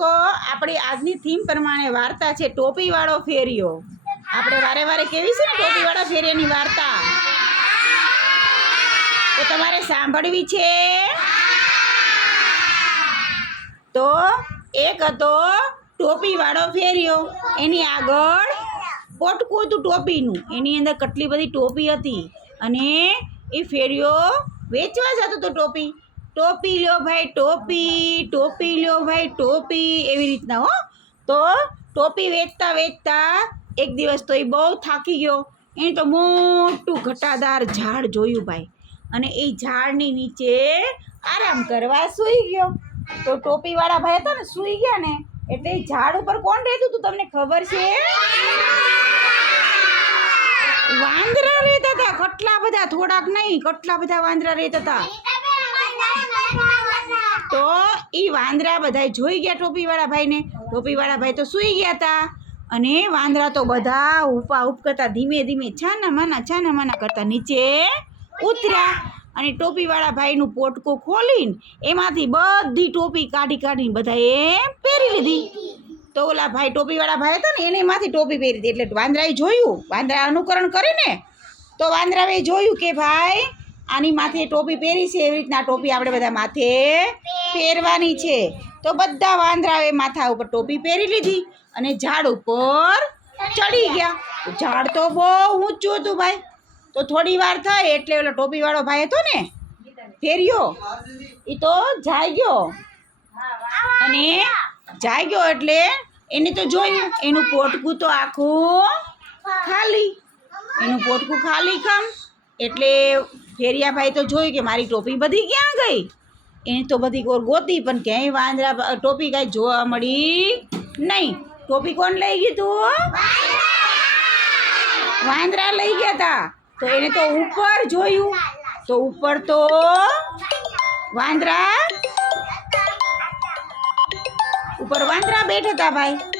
બાળકો આપણી આજની થીમ પ્રમાણે વાર્તા છે, ટોપીવાળો ફેરિયો. આપણે વારે વારે કેવી છે ને ટોપીવાળા ફેરિયાની વાર્તા? તો તમારે સાંભળવી છે. તો એક હતો ટોપીવાળો ફેરિયો. એની આગળ પોટકું હતું ટોપીનું. એની અંદર કેટલી બધી ટોપી હતી. અને એ ફેરિયો વેચવા જતો હતો ટોપી. ટોપી લ્યો ભાઈ, ટોપી ટોપી લ્યો ભાઈ, ટોપી, એવી રીતના હો. તો ટોપી વેચતા વેચતા એક દિવસ તો એ બહુ થાકી ગયો. એને તો મોટું ઘટાદાર ઝાડ જોયું ભાઈ. અને એ ઝાડની નીચે આરામ કરવા સૂઈ ગયો. તો ટોપીવાળા ભાઈ હતા ને, સૂઈ ગયા ને, એટલે ઝાડ ઉપર કોણ રહેતું હતું તમને ખબર છે? વાંદરા રહેતા હતા. કેટલા બધા થોડાક નહીં, કેટલા બધા વાંદરા રહેતા હતા. ઈ વાંદરા બધાય જોઈ ગયા ટોપીવાળા ભાઈને? ટોપીવાળા ભાઈ તો સૂઈ ગયા હતા અને વાંદરા તો બધા ઉપા ઉપ કરતા ધીમે ધીમે છાના માના છાના માના કરતા નીચે ઉતર્યા. અને ટોપીવાળા ભાઈનું પોટકું ખોલીને એમાંથી બધી ટોપી કાઢી કાઢીને બધાએ પહેરી લીધી. તો ઓલા ભાઈ ટોપીવાળા ભાઈ હતા ને, એને એમાંથી ટોપી પહેરી હતી એટલે વાંદરાએ જોયું વાંદરા અનુકરણ કરે ને તો વાંદરાએ જોયું કે ભાઈ, આની માથે ટોપી પહેરી છે, એવી રીતના ટોપી આપણે બધા માથે પહેરવાની છે. તો બધા વાંદરાએ માથા ઉપર ટોપી પહેરી લીધી અને ઝાડ ઉપર ચડી ગયા. ઝાડ તો બહુ ઊંચું હતું ભાઈ. તો થોડી વાર થાય એટલે ઓલો ટોપીવાળો ભાઈ હતો ને, ફેર્યો. એ તો જાગ્યો અને જાગ્યો એટલે એને તો જોયું, એનું પોટકું તો આખું ખાલી. એનું પોટકું ખાલી કામ એટલે ફેરિયાભાઈ તો જોયું કે મારી ટોપી બધી ક્યાં ગઈ? એને તો બધી કોર ગોતી પણ ક્યાંય વાંદરા ટોપી કાંઈ જોવા મળી નહીં. ટોપી કોણ લઈ ગયું તું? વાંદરા. લઈ ગયા હતા તો એને તો ઉપર જોયું. તો ઉપર તો વાંદરા. ઉપર વાંદરા બેઠા હતા ભાઈ.